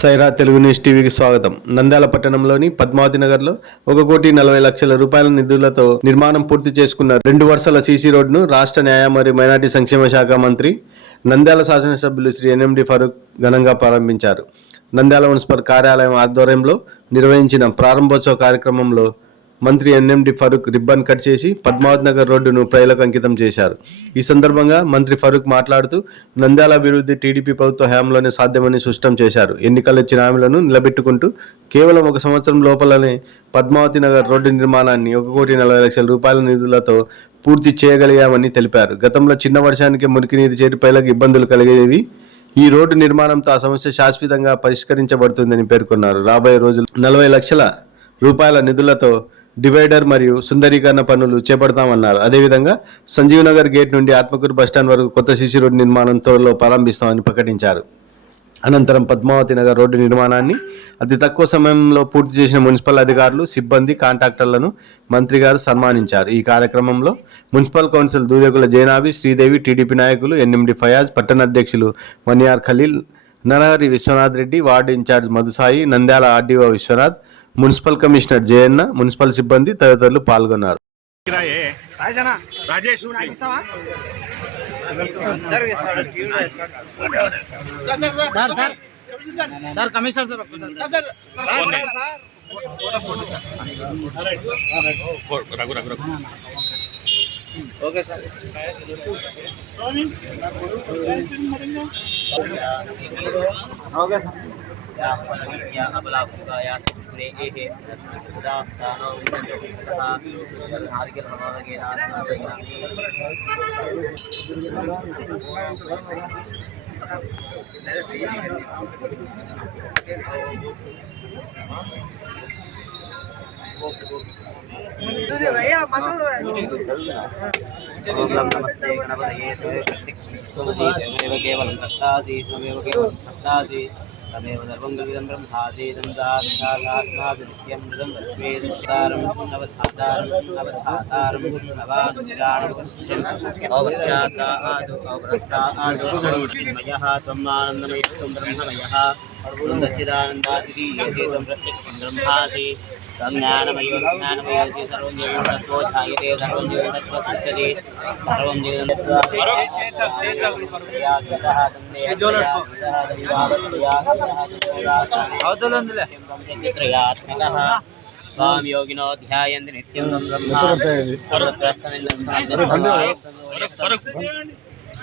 Sye Raa Telugu news టీవీకి స్వాగతం. నంద్యాల పట్టణంలోని పద్మావతి నగర్లో ఒక కోటి నలభై లక్షల రూపాయల నిధులతో నిర్మాణం పూర్తి చేసుకున్న రెండు వరుసల సీసీ రోడ్డును రాష్ట్ర న్యాయ మరియు మైనార్టీ సంక్షేమ శాఖ మంత్రి నంద్యాల శాసనసభ్యులు శ్రీ ఎన్ఎండి ఫరూక్ ఘనంగా ప్రారంభించారు. నంద్యాల మున్సిపల్ కార్యాలయం ఆధ్వర్యంలో నిర్వహించిన ప్రారంభోత్సవ కార్యక్రమంలో మంత్రి ఎన్ఎండి ఫరూక్ రిబ్బన్ కట్ చేసి పద్మావతి నగర్ రోడ్డును ప్రజలకు అంకితం చేశారు. ఈ సందర్భంగా మంత్రి ఫరూక్ మాట్లాడుతూ నంద్యాల అభివృద్ధి టీడీపీ ప్రభుత్వ హయాంలోనే సాధ్యమని స్పష్టం చేశారు. ఎన్నికల ఇచ్చిన హామీలను నిలబెట్టుకుంటూ కేవలం ఒక సంవత్సరం లోపలనే పద్మావతి నగర్ రోడ్డు నిర్మాణాన్ని ఒక కోటి నలభై లక్షల రూపాయల నిధులతో పూర్తి చేయగలిగామని తెలిపారు. గతంలో చిన్న వర్షానికి మురికి నీరు చేరి ప్రజలకు ఇబ్బందులు కలిగేవి. ఈ రోడ్డు నిర్మాణంతో ఆ సమస్య శాశ్వతంగా పరిష్కరించబడుతుందని పేర్కొన్నారు. రాబోయే రోజులు నలభై లక్షల రూపాయల నిధులతో డివైడర్ మరియు సుందరీకరణ పనులు చేపడతామన్నారు. అదేవిధంగా సంజీవనగర్ గేట్ నుండి ఆత్మకూరు బస్టాండ్ వరకు కొత్త సిసి రోడ్డు నిర్మాణం త్వరలో ప్రారంభిస్తామని ప్రకటించారు. అనంతరం పద్మావతి నగర్ రోడ్డు నిర్మాణాన్ని అతి తక్కువ సమయంలో పూర్తి చేసిన మున్సిపల్ అధికారులు సిబ్బంది కాంట్రాక్టర్లను మంత్రి గారు సన్మానించారు. ఈ కార్యక్రమంలో municipal council Dudekula Jainabi Sridevi TDP నాయకులు ఎన్ఎండి ఫయాజ్ పట్టణ అధ్యక్షులు Maniyar Khalil Narahari Vishwanath Reddy ward incharge Madhusai Nandyal RDO Vishwanath municipal commissioner Jayanna municipal సిబ్బంది తదితరులు పాల్గొన్నారు. Sir commissioner sir okay sir okay sir. रेगेः उदास्तानो सः नारिकेलफलमोदकेन नमस्ते गणपतये केवलं दत्तादि त्वमेव केवलं दत्तादि సర్వం గవిదం బ్రహ్మాసి దందార్థాలాత్మాది నిత్యం మృదం లక్ష్మీదారం నవధాతారం నవధాతారం నవానుజానం పశ్యం అవశ్యాతాదు అవభ్రష్టాదు మయః త్వమానందమయ త్వం బ్రహ్మమయః సచ్చిదానందాది త్వం ప్రత్యక్షం బ్రహ్మాసి జ్ఞానమయో జ్ఞానమయోసి సర్వం జీవనత్వో ధ్యాయతే సర్వం జీవనత్వసిద్ధి సర్వం జీవనత్వయాత్మకः స్వాం యోగినో ధ్యాయంతి నిత్యం తం బ్రహ్మ సర్వత్రస్తమిందనాది అనుస్వార స్పర్శः అర్థేంద్ర సంధారేణ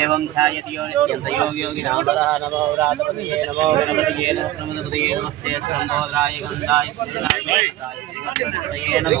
एवं ध्यायति यो नित्यन्तयोगियोगिनामरः नमो राधपतये नमो गणपतये नमोदपतये नमस्ते सम्बोधराय गन्धाय नमो।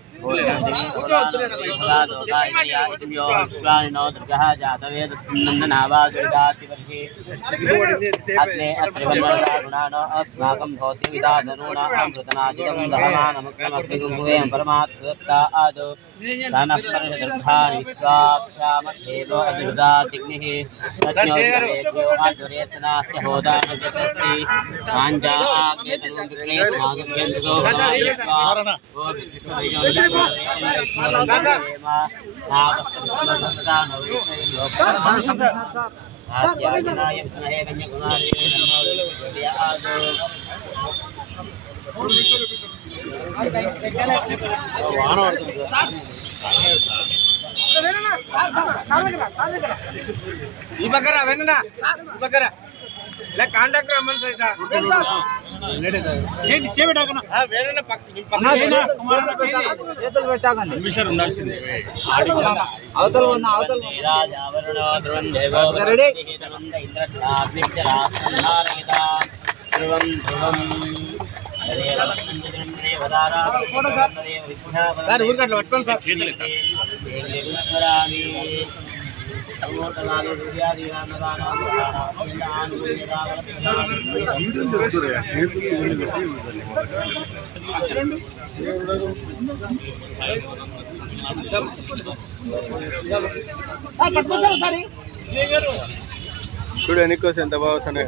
ोदादोदाय्वानोदुर्गः जातवेदस्नन्दनावासुरिदातिवर्षे अत्रिवन्वरुणानो अस्माकं भवति विदाधरूणा अमृतनादिकं दहमानमक्रमग्निगुम्भुवें परमात्मदत्ता आदौ धनपर्षदुर्भानिस्वाक्षामध्येव अतिरुदादिग्निः तज्ञोरेसनाश्च होदानजगति साञ्जाग्ने समागम्यन्तु పరిషదుర్భాని విశ్వాక్షామధ్యేదో అభిరుదాతిగ్నిః తజ్ఞోదేవ్యో ఆధ్వర్యేసనాశ్చ హోదానజతత్తి సాంజా ఆగ్నే సర్వం విక్రే సమాగమ్యంతో వాన ఈ పక్కన వెన్న ఈ పక్కన వేరే చేతులు పెట్టాకండి నిమిషాలు ఉండాల్సిందే. అవతల ఉన్న అవతల సార్ ఊరికి అట్లా పట్టుకోండి సార్. చేతులు చూడు ఎన్నికోసం ఎంత బాగా వస్తున్నాయి.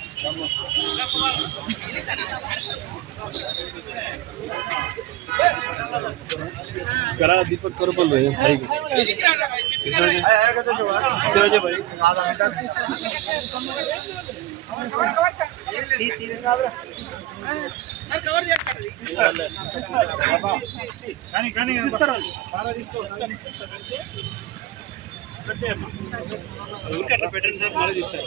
दीपक करो बोल रहे కానీ కానీ ఊరికి అట్లా పెట్టండి సార్ మళ్ళీ తీస్తారు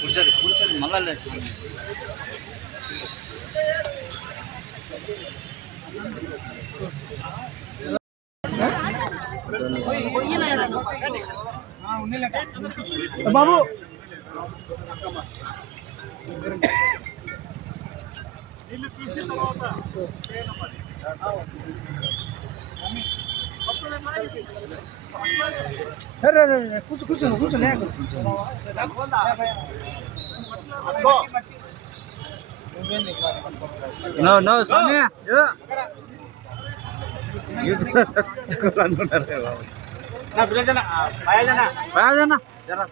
కూర్చోండి కూర్చోండి మళ్ళీ బాబు. కూర్చో కూర్చో కూర్చో నో నో భయజన రాజన్న జరా.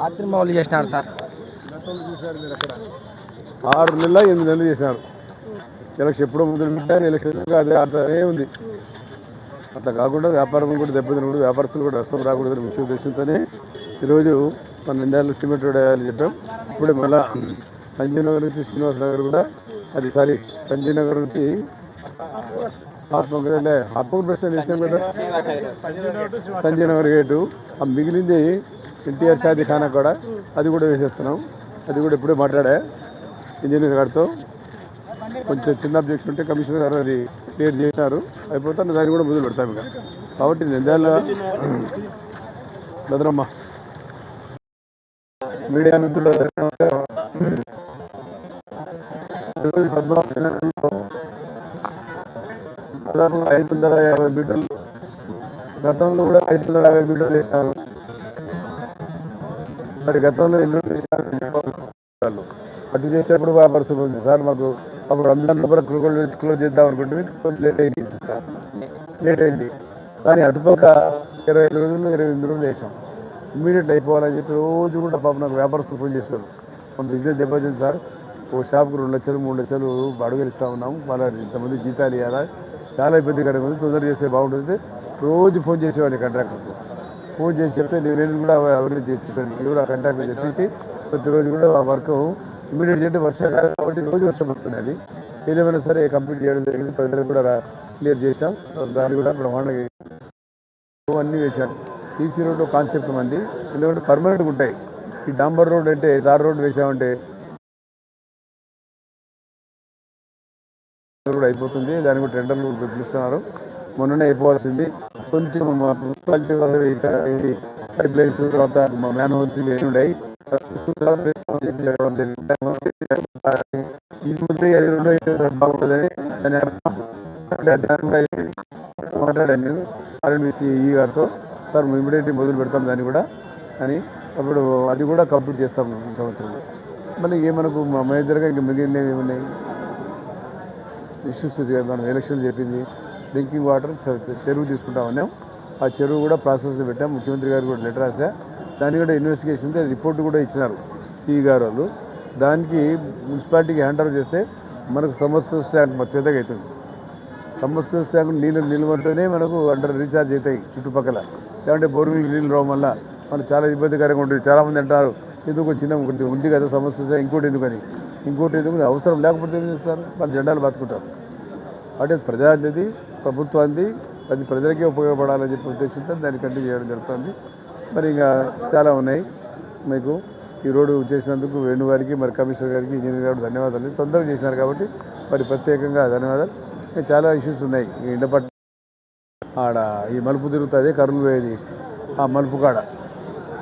రాత్రి మౌలు చేసినారు సార్. ఆరు నెలల ఎనిమిది నెలలు చేసినారు. ఎలక్షన్ ఎప్పుడో మొదలు పెట్టారు ఎలక్షన్ అదే అట్లనే ఉంది. అట్లా కాకుండా వ్యాపారం కూడా దెబ్బతినకూడదు వ్యాపారస్తులు కూడా నష్టం రాకూడదని ముఖ్య ఉద్దేశంతోనే ఈరోజు పన్నెండేళ్ళు సిమెంట్ రోడ్ వేయాలని చెప్పాం. ఇప్పుడు మళ్ళా సంజయ్ నగర్ నుంచి శ్రీనివాస్ నగర్ కూడా అది సారీ సంజయ్ నగర్ నుంచి ఆత్మకూర ఆత్మకూర ప్రశ్న చేసినాం కదా. సంజయ్ నగర్ గేటు ఆ మిగిలింది ఎన్టీఆర్ షాదీ ఖానా కూడా అది కూడా వేసేస్తున్నాం. అది కూడా ఇప్పుడే మాట్లాడా ఇంజనీర్ గారితో. కొంచెం చిన్న అబ్జెక్షన్ ఉంటే కమిషనర్ గారు అది క్లియర్ చేశారు. అయిపోతే దాన్ని కూడా మొదలు పెడతాం ఇక. కాబట్టి నిందాల భద్రమ్మ. మీడియా మిత్రులు నమస్కారం. దాదాపు ఐదు వందల యాభై మీటర్లు గతంలో కూడా ఐదు వందల యాభై మీటర్లు వేసినారు మరి గతంలో ఇల్లు వాళ్ళు అటు చేసేప్పుడు బాగా పరిస్థితి ఉంది సార్ మాకు అప్పుడు రంజాన్ లోపల క్లోజ్ క్లోజ్ చేద్దాం అనుకుంటే కొంచెం లేట్ అయింది. లేట్ అయింది. కానీ అటుపక్క ఇరవై ఐదు రోజులు ఇరవై ఎనిమిది రోజులు చేసాం. ఇమీడియట్ అయిపోవాలని చెప్పి రోజు కూడా పాపం నాకు వ్యాపారస్తులు ఫోన్ చేస్తారు మన బిజినెస్ దెబ్బతింది సార్ ఓ షాప్కి రెండు లక్షలు మూడు లక్షలు అడుగులు ఇస్తా ఉన్నాం. వాళ్ళ ఇంతమంది జీతాలు ఇవ్వాలా? చాలా ఇబ్బంది ఉంది. తొందర చేస్తే బాగుంటుంది. రోజు ఫోన్ చేసేవాడిని కాంట్రాక్టర్కి. ఫోన్ చేసి చెప్తే నేను నేను కూడా ఎవరిని చేర్చుతాను నేను కూడా కంటాక్ట్ చెప్పించి ప్రతిరోజు కూడా ఆ వర్క్ ఇమీడియట్ చేయండి. వర్షాకాలం కాబట్టి రోజు వర్షం వస్తున్నది. అది ఏదేమైనా సరే కంప్లీట్ చేయడం జరిగింది. ప్రజలకు కూడా క్లియర్ చేశాం. దాన్ని కూడా బ్రహ్మాండంగా అన్నీ వేశాను సీసీ రోడ్డు కాన్సెప్ట్ మంది. ఎందుకంటే పర్మనెంట్గా ఉంటాయి. ఈ డాంబర్ రోడ్ అంటే దారి రోడ్ వేసామంటే కూడా అయిపోతుంది. దానికి కూడా టెండర్లు పిలుస్తున్నారు. మొన్ననే అయిపోవాల్సింది. కొంచెం మా మున్సిపాలిటీ వాళ్ళు ఇంకా ఇది పైప్ లైన్స్ తర్వాత మ్యాన్ హోల్స్ ఇవి ఉన్నాయి ఇది ముందు ఈ రెండు అయితే బాగుంటుందని మాట్లాడాను నేను ఆర్ఎన్బిసి ఈ గారితో. సార్ ఇమీడియట్లీ మొదలు పెడతాం దాన్ని కూడా అని. అప్పుడు అది కూడా కంప్లీట్ చేస్తాం ఈ సంవత్సరం. మళ్ళీ ఏ మనకు మా మేజర్గా ఇంకా మిగిలినవి ఏమున్నాయి? ఇష్యూస్ మనం ఎలక్షన్ చెప్పింది డ్రింకింగ్ వాటర్ చెరువు తీసుకుంటా ఉన్నాం. ఆ చెరువు కూడా ప్రాసెస్ పెట్టాం. ముఖ్యమంత్రి గారు కూడా లెటర్ రాసా దాన్ని కూడా ఇన్వెస్టిగేషన్ ఉంది. రిపోర్ట్ కూడా ఇచ్చినారు సిఈ గారు వాళ్ళు. దానికి మున్సిపాలిటీకి హ్యాండ్ ఓవర్ చేస్తే మనకు సంవత్సరం ట్యాంక్ పెద్దగా అవుతుంది. సంవత్సరం ట్యాంక్ నీళ్ళు నిల్వంటేనే మనకు అండర్ రీఛార్జ్ అవుతాయి చుట్టుపక్కల. లేదంటే బోర్వెల్ నీళ్ళు రావడం వల్ల మనకు చాలా ఇబ్బందికరంగా ఉంటుంది. చాలామంది అంటారు ఎందుకు చిన్న ఒకటి ఉంది కదా సమస్య ఇంకోటి ఎందుకని ఇంకోటి ఎందుకు అవసరం లేకపోతే ఏం చేస్తారు? వాళ్ళు జెండాలు బతుకుంటారు. అంటే ప్రజాది ప్రభుత్వాన్ని అది ప్రజలకే ఉపయోగపడాలని చెప్పే ఉద్దేశంతో దాన్ని కంటిన్యూ చేయడం జరుగుతుంది. మరి ఇంకా చాలా ఉన్నాయి. మీకు ఈ రోడ్డు చేసినందుకు వేణుగారికి మరి కమిషనర్ గారికి ఇంజనీర్ గారికి ధన్యవాదాలు. తొందరగా చేసినారు కాబట్టి మరి ప్రత్యేకంగా ధన్యవాదాలు. చాలా ఇష్యూస్ ఉన్నాయి. ఈ ఇండపట్ ఆడ ఈ మలుపు తిరుగుతుంది కర్నూలు పోయేది. ఆ మలుపు కాడ.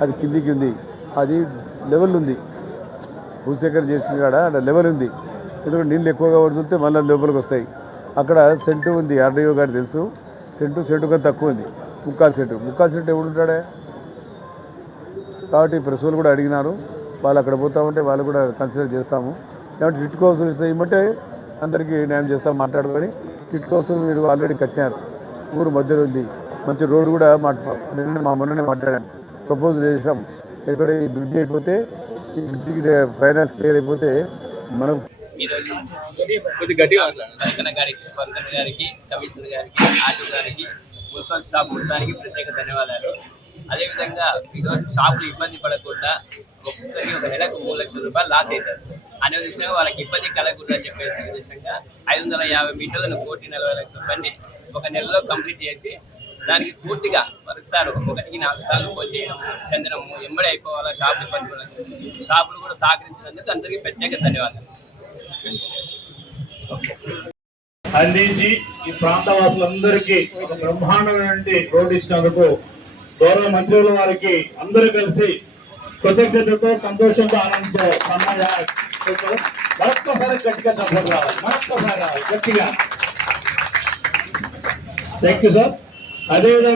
అది కిందికి ఉంది. అది లెవెల్ ఉంది. భూసేకరణ చేసిన కాడ అక్కడ లెవెల్ ఉంది. ఎందుకంటే నీళ్ళు ఎక్కువగా పడుతుంటే మళ్ళీ లోపలికి వస్తాయి. అక్కడ సెంటు ఉంది ఆర్డీఓ గారు తెలుసు. సెంటు సెంటు కన్నా తక్కువ ఉంది. ముక్కాలు సెంటు. ముక్కాలు సెంటు ఎవడు ఉంటాడే కాబట్టి ప్రశ్నలు కూడా అడిగినారు. వాళ్ళు అక్కడ పోతామంటే వాళ్ళు కూడా కన్సిడర్ చేస్తాము. కాబట్టి టిట్ కౌన్సిల్ ఇస్తే అందరికీ న్యాయం చేస్తాం మాట్లాడుకొని టిట్ కౌన్సిల్ మీరు ఆల్రెడీ కట్టినారు. ఊరు మధ్యలో ఉంది. మంచి రోడ్డు కూడా మా మా మొన్ననే మాట్లాడాను ప్రపోజ్ చేసాం ఇక్కడ ఈ బ్రిడ్జ్ అయిపోతే ఈ బ్రిడ్జికి ఫైనాన్స్ క్లియర్ అయిపోతే మనం ఈరోజు పలకన గారికి పలకన గారికి కమిషనర్ గారికి ఆర్టీ గారికి మున్సిపల్ స్టాఫ్ మొత్తానికి ప్రత్యేక ధన్యవాదాలు. అదేవిధంగా ఈరోజు షాపులు ఇబ్బంది పడకుండా ఒక్కొక్కరికి ఒక నెలకు మూడు లక్షల రూపాయలు లాస్ అవుతారు. అనే విషయంగా వాళ్ళకి ఇబ్బంది కలగకుండా అని చెప్పేసి ఉద్దేశంగా ఐదు వందల యాభై మీటర్లను కోటి నలభై లక్షల బండి ఒక నెలలో కంప్లీట్ చేసి దానికి పూర్తిగా మరొకసారి ఒకటికి నాలుగు సార్లు ఫోన్ చేయడం చందనము ఎంబడి అయిపోవాలా షాపులు ఇబ్బంది షాపులు కూడా సహకరించినందుకు అందరికీ ప్రత్యేక ధన్యవాదాలు. అందించి ఈ ప్రాంత వాసులందరికీ ఒక బ్రహ్మాండమైనటువంటి రోడ్డు ఇచ్చినందుకు గౌరవ మంత్రుల వారికి అందరూ కలిసి కృతజ్ఞతతో సంతోషంతో ఆనందంతో మరొక్కసారి గట్టిగా చప్పట్లు రావాలి. మరొక్కసారి రావాలి. గట్టిగా. థ్యాంక్ యూ సార్ అదేవిధంగా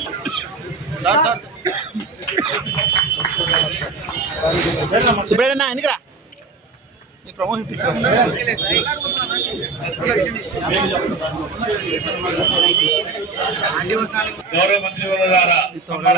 సుబ్బయ్య ఎన్నికరా నీకు ప్రమోషన్ గౌరవ మంత్రి ద్వారా సన్మాన